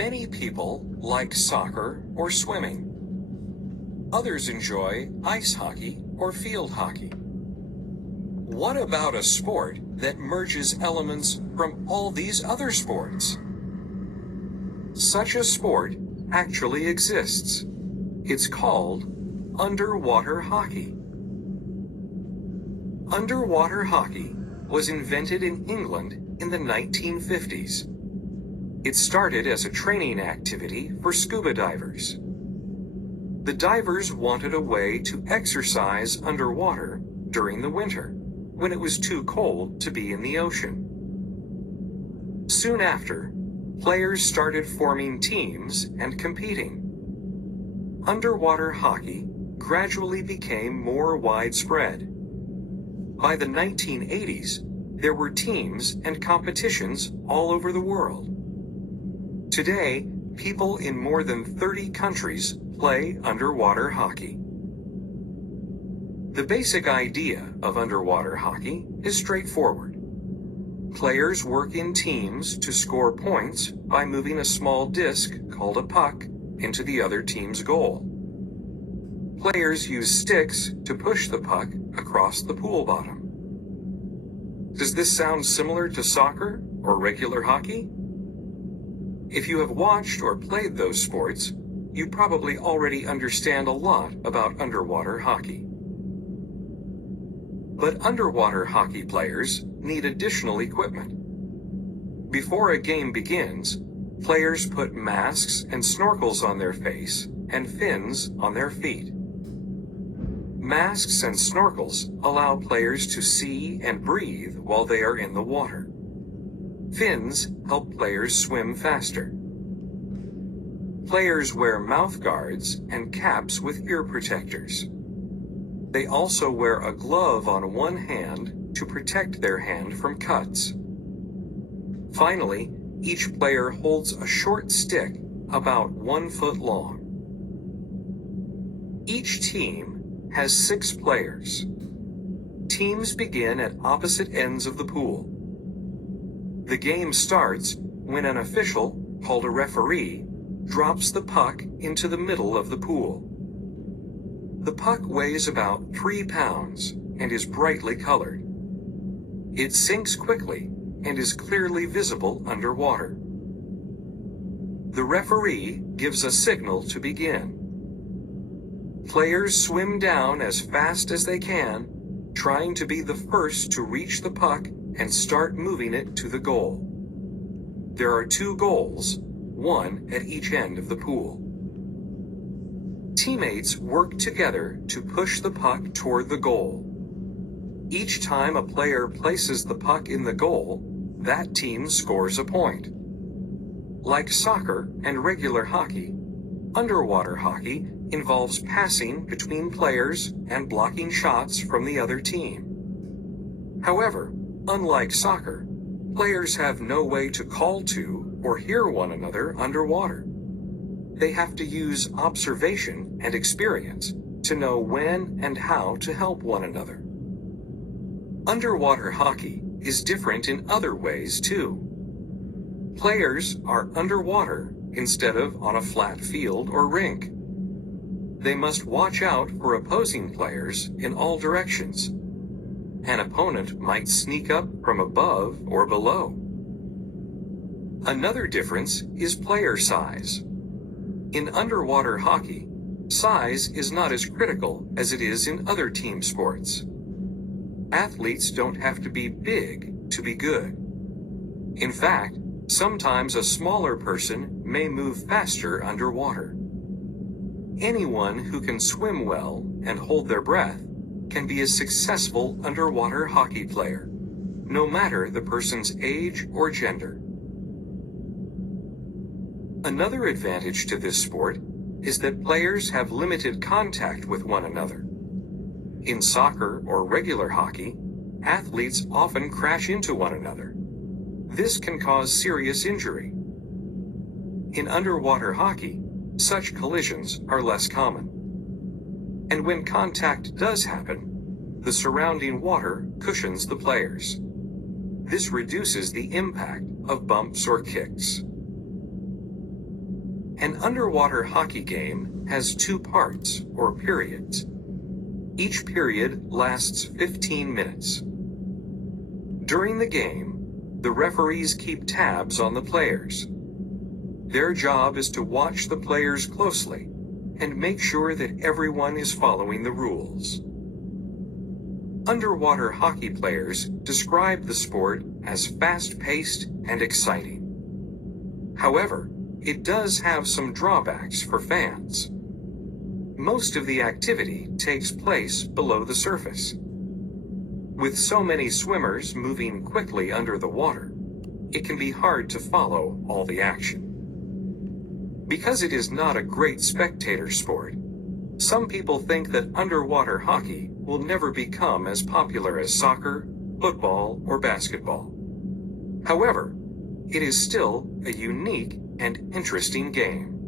Many people like soccer or swimming. Others enjoy ice hockey or field hockey. What about a sport that merges elements from all these other sports? Such a sport actually exists. It's called underwater hockey. Underwater hockey was invented in England in the 1950s. It started as a training activity for scuba divers. The divers wanted a way to exercise underwater during the winter, when it was too cold to be in the ocean. Soon after, players started forming teams and competing. Underwater hockey gradually became more widespread. By the 1980s, there were teams and competitions all over the world. Today, people in more than 30 countries play underwater hockey. The basic idea of underwater hockey is straightforward. Players work in teams to score points by moving a small disc called a puck into the other team's goal. Players use sticks to push the puck across the pool bottom. Does this sound similar to soccer or regular hockey? If you have watched or played those sports, you probably already understand a lot about underwater hockey. But underwater hockey players need additional equipment. Before a game begins, players put masks and snorkels on their face and fins on their feet. Masks and snorkels allow players to see and breathe while they are in the water. Fins help players swim faster. Players wear mouth guards and caps with ear protectors. They also wear a glove on one hand to protect their hand from cuts. Finally, each player holds a short stick about 1 foot long. Each team has 6 players. Teams begin at opposite ends of the pool. The game starts when an official, called a referee, drops the puck into the middle of the pool. The puck weighs about 3 pounds and is brightly colored. It sinks quickly and is clearly visible underwater. The referee gives a signal to begin. Players swim down as fast as they can, trying to be the first to reach the puck and start moving it to the goal. There are 2 goals, one at each end of the pool. Teammates work together to push the puck toward the goal. Each time a player places the puck in the goal, that team scores a point. Like soccer and regular hockey, underwater hockey involves passing between players and blocking shots from the other team. However, unlike soccer, players have no way to call to or hear one another underwater. They have to use observation and experience to know when and how to help one another. Underwater hockey is different in other ways too. Players are underwater instead of on a flat field or rink. They must watch out for opposing players in all directions. An opponent might sneak up from above or below. Another difference is player size. In underwater hockey, size is not as critical as it is in other team sports. Athletes don't have to be big to be good. In fact, sometimes a smaller person may move faster underwater. Anyone who can swim well and hold their breath can be a successful underwater hockey player, no matter the person's age or gender. Another advantage to this sport is that players have limited contact with one another. In soccer or regular hockey, athletes often crash into one another. This can cause serious injury. In underwater hockey, such collisions are less common. And when contact does happen, the surrounding water cushions the players. This reduces the impact of bumps or kicks. An underwater hockey game has two parts, or periods. Each period lasts 15 minutes. During the game, the referees keep tabs on the players. Their job is to watch the players closely and make sure that everyone is following the rules. Underwater hockey players describe the sport as fast-paced and exciting. However, it does have some drawbacks for fans. Most of the activity takes place below the surface. With so many swimmers moving quickly under the water, it can be hard to follow all the action. Because it is not a great spectator sport, some people think that underwater hockey will never become as popular as soccer, football, or basketball. However, it is still a unique and interesting game.